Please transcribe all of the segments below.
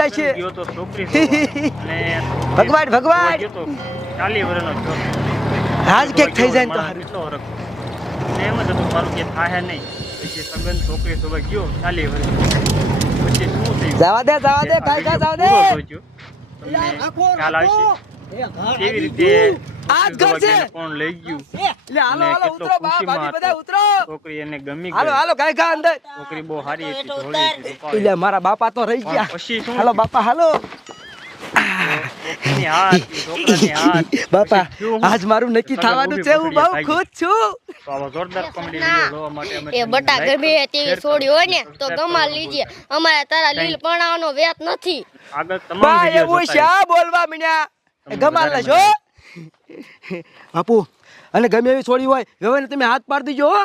અને ભગવાન, ભગવાન. ગયો તો 40 વર્ષનો થયો. આજ કંઈક થઈ જાય તો એમ જ હતું મારું કે થાય નહીં. પછી સગન છોકરી જોવા ગયો 40 વર્ષ. પછી શું થયું? જવા દે જવા દે કાઈ કા જવા દે. જોજો. આવશે? કેવી રીતે આ જ ઘર છે. કોણ લઈ ગયું? એટલે હાલો હાલો ઉતરો બા ભાભી બધા ઉતરો. છોકરી એને ગમી હાલો ગઈ. હાલો ગાય ગા અંદર. છોકરી બહુ હારી હતી થોડી એટલે મારા બાપા તો રહી ગયા. પછી શું હાલો બાપા હાલો. બાપા? આજ મારું નક્કી થવાનું છે હું બહુ ખુશ છું. જોરદાર comedy ના. video જોવા માટે અમે એ બટા ગમે તેવી છોડી હોય ને તો subscribe ગમા લીજે. અમારે તારા લીલ. વેત નથી. આગળ તમામ બા એવું શા બોલવા મીણ્યા? ગમાલ વધારે છો બાપુ અને ગમે એવી છોડી હોય હવે તમે હાથ પાડી દીજો હો.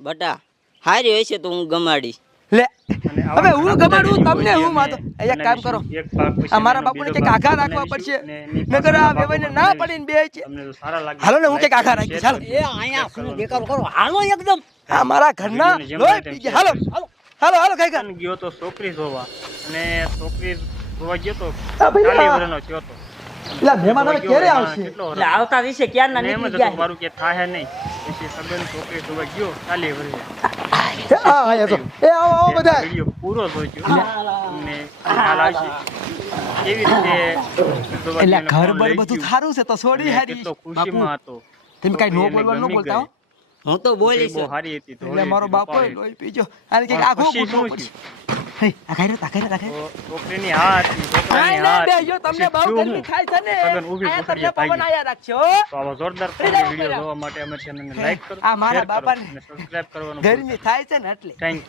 બટા હારી હોય છે તો હું ગમાડી લે હવે હું ગમાડું તમને હું માતો એક કામ કરો. આ મારા બાપુને બીજો આઘા રાખવા પડશે. નકર આ વેવાઈને ના પડીને બે છે. તમને તો સારા લાગે. હાલો ને હું like આઘા રાખીશ, હાલો. એ અહીંયા શું દેખાવ કરો. હાલો એકદમ. આ મારા ઘરના તેમ પી ગયા. હાલો હાલો હાલો હાલો કઈ ગયો તો છોકરી જોવા. અને છોકરી જોવા ગયો તો ચાલી વર્ષનો થયો તો. એટલે મહેમાન હવે ક્યારે આવશે? એટલે આવતા દિવસે ક્યાં ના નીકળી ગયા. મારું કે થાય નહીં. પછી સગન છોકરી ગયો ચાલી વરી આ હા એ તો. એ આવો આવો બધા. વિડિયો પૂરો જોજો તમને હાલ આવશે. કેવી રીતે એટલે ઘર બર બધું થારું સારું છે તો છોડી હારી કેટલો ખુશીમાં હતો. તમે કાંઈ નો બોલવા ન બોલતા હો. હું તો બોલીશ. બહુ સારી હતી એટલે મારો બાપો. લોહી પીજો અને પણ આખું પછી ગૂંથવું શું પડશે હે આ ખાઈ રહ્યો, આ ખાઈ રહ્યો, આ ખાઈ રહ્યો. તો છોકરીની હા છોકરાની આય હા ને તમને બહુ ગરમી થાય છે ને સગન ઊભી આયા પવન આયા રાખજો તો આવા જોરદાર ફરી comedy જાઓ, video ફરી જાઓ. જોવા માટે અમે ચેનલને like કરો આ મારા બાપાને અને કરવાનું ગરમી થાય છે ને એટલે. થેન્ક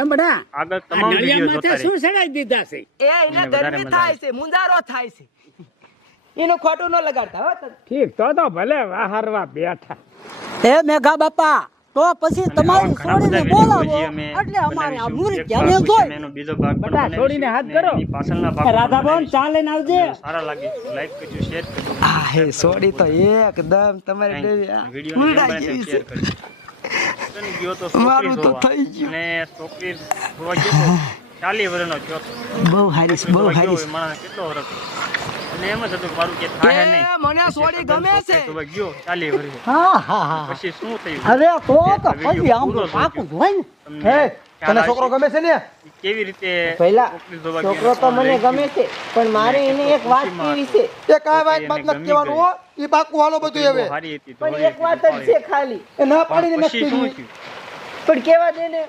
એમ બડા આગળ તમામ વીડિયો જોતા શું ચડાઈ દીધા છે? એ એને ગરમી થાય છે મુંજારો થાય છે. એનું ખોટું ન લગાડતા હો. ઠીક તો તો ભલે વાહરવા બેઠા. હે મેઘા બાપા તો પછી તમારી છોડીને બોલાવો. એટલે અમારે આ બનાવીશું. ધ્યાને જોઈ. એનો બીજો ભાગ પણ બધા છોડીને હાથ કરો. પાછળના ભાગ પણ ચાલે બોન બનાવીશું. ચા લઈને આવજે. સારા લાગે. લાઈક કરજો શેર કરજો. આ હે છોડી તો એકદમ તમારી ડેરી આ શેર કરજો. ગયો તો મારું તો થઈ ગયું. ને છોકરી જોવા ગયો તો ચાલી વર્ષનો થયો બહુ હારી બહુ હારીસ કેટલો હરખ. અને એમ જ હતું કે મારું કે થાય નહીં. મને સોડી ગમે છે. તો ગયો ચાલી વળી હા હા હા. પછી શું થયું? અરે તો તો વીડિયો આમ પાકું હોય ને. હે તને છોકરો ગમે છે ને? કેવી રીતે પહેલા છોકરી તો મને ગમે છે પણ મારે એને એક વાત કેવી છે? એ કાંઈ વાત મતલબ કહેવાનું હો એ પાકું હાલો બધું હવે. પણ એક વાત જ છે ખાલી. ના પાડીને કીધું. પણ કેવા દે ને?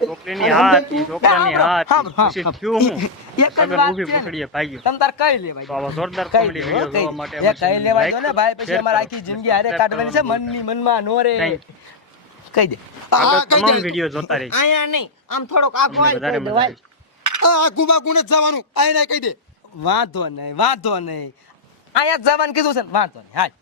છોકરીની હાથ છોકરાની હાથ. પછી થયું હું? એક જ વાત છે પકડીએ પૂછડીએ તમ તાર કઈ લેવાય તો જોરદાર કોમેડી વીડિયો જોવા માટે એ કઈ લેવાય લેવા ને? ભાઈ પછી અમાર આખી જિંદગી હારે કાઢવાની છે મનની મનમાં નો રે. કહી દે. આ તમામ વિડિયો જોતા રહી. આયા નહીં. આમ થોડોક આગો આ આવી મજા આ ગુબા ગુને જ જવાનું. આઈને કહી દે. વાંધો નહીં વાંધો નહીં. આયા જ જવાનું કીધું છે વાંધો નહીં હાલ.